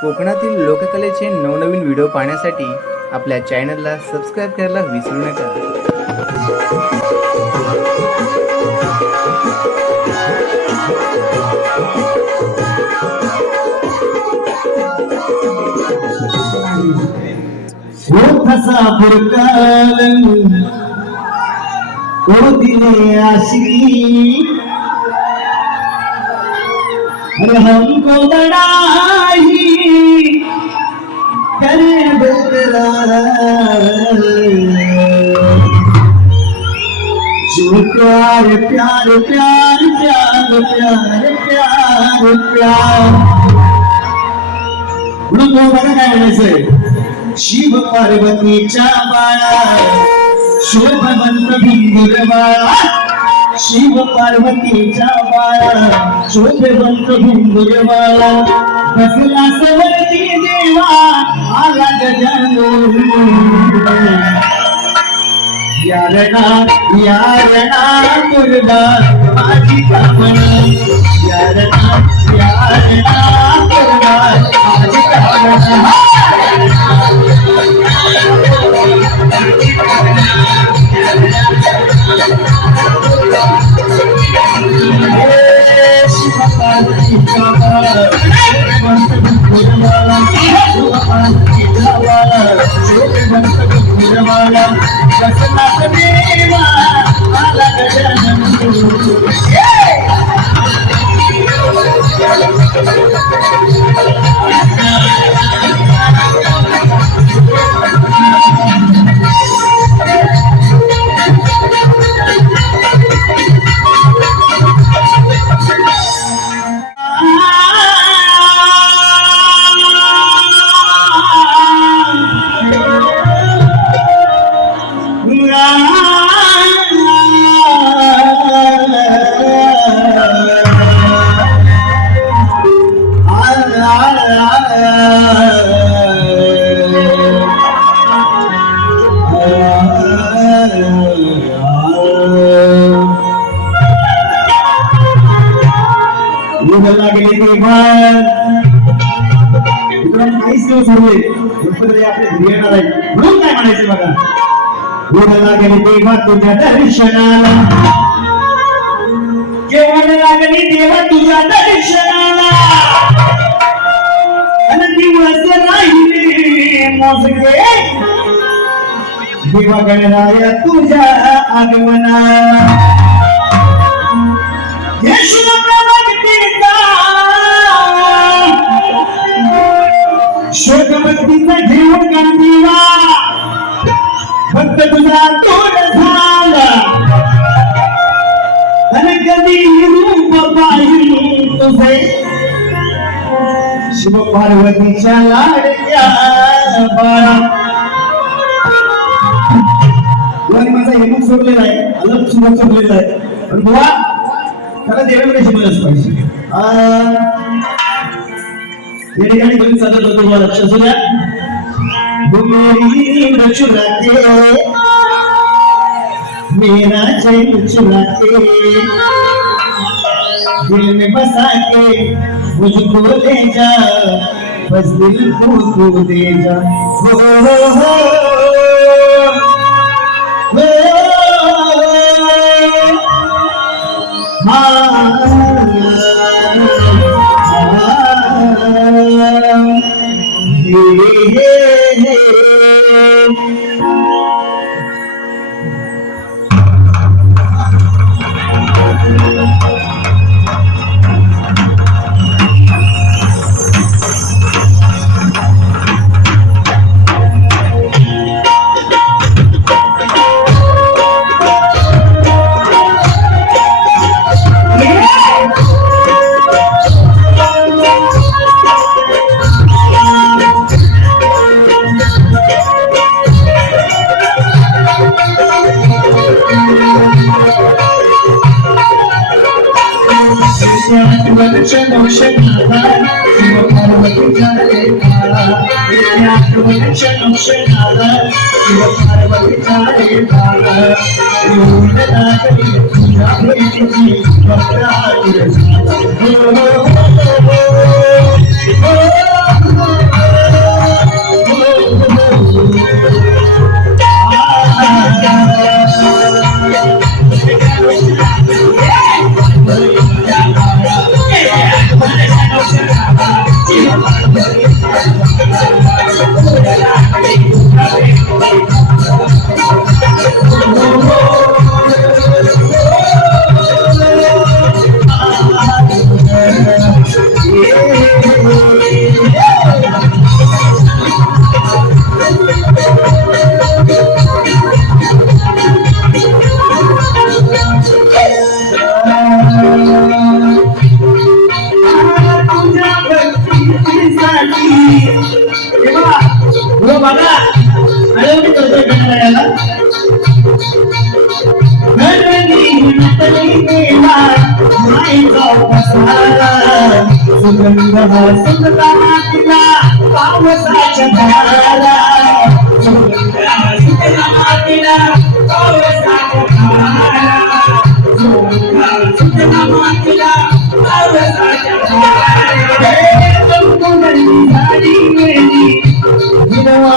कोकणातील लोककलेचे नवनवीन व्हिडिओ पाहण्यासाठी आपल्या चॅनलला सबस्क्राईब करायला विसरू नका. हमको बड़ाई करे जो प्यार प्यार प्यार प्यार प्यार प्यार प्यार म्हणून मला काय म्हणायचंय, शिव पार्वतीच्या बाळा शोभवंत भिंगुर बाळा, शिव पार्वतीच्या बाळा शोभवंत भिंगुर बाळा, बसला सवरती देवा आला गजानन, यारणा यारणा मुर्दा माझी कामना, यारणा यारणा मुर्दा माझी कामना. काहीच दिवस होते गणपती आपले घरी येणार आहे, म्हणून काय म्हणायचं बघा, गोड लागली देवा तुझ्या दर्शनाला, केवळ लागली देवा तुझ्या दर्शनाला, आणि दिवस राहिले मोजके देवा गणराया तुझ्या आगमनाला. शोकभक्तीचा घेऊन गांधीला फक्त तुझा तोड झाला, आणि कधी रूप पाहिल तुझे शिव पार्वतीच्या लाडक्या बाळा. माझा हेमूक सोडलेला आहे, अलग सुरुवात सोडलेला आहे, पण बुवा त्याला देवाकडे शिकवलंच पाहिजे. या ठिकाणी बरीच चालत होतो, तुम्हाला लक्ष असू द्या. मेरी चुराते मेरा चैन चुराते दिल में बसा के मुझको ले जा, बस दिल को दे जा. हो हो हो Oh बघा अरे मी करतोय गणरायाला सुगंध सुंदरा तिला पावसाच्या धारा सुगंध सुंदरा तिला पावसाच्या धारा सुगंध सुंदरा तिला पावसाच्या धारा झाडी गेली हिरवा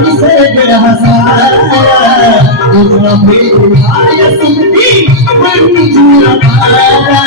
निसर्ग हसारा तुझा प्रेम आय सुंदी मंजूर मारा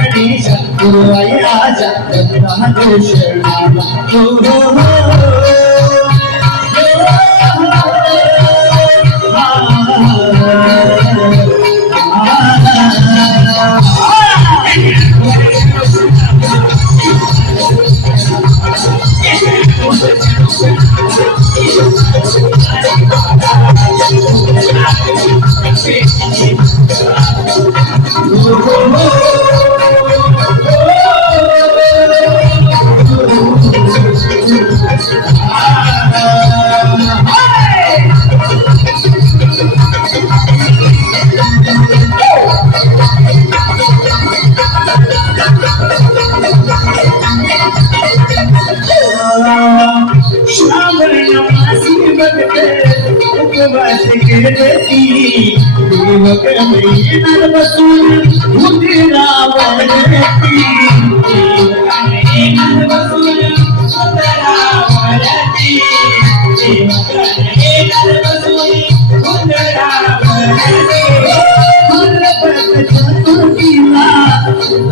गणेश गुरुवाया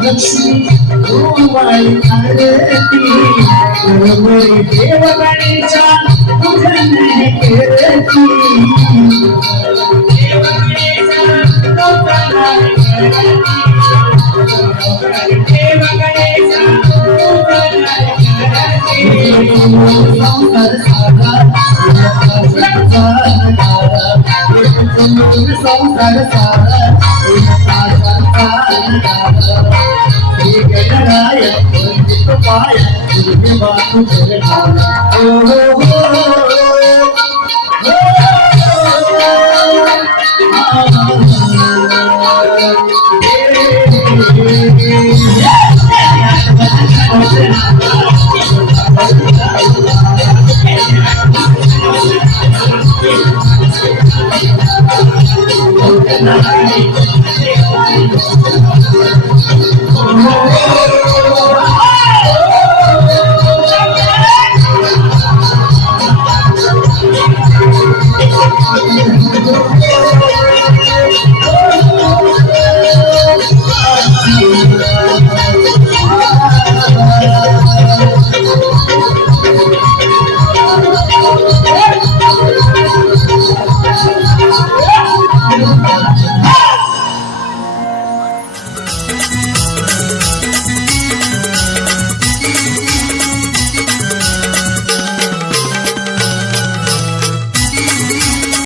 लक्ष्मी देव गणेशा पूजन केरती देव गणेशा देव गणेशा संसार सारा गणराय पाय बातू Oh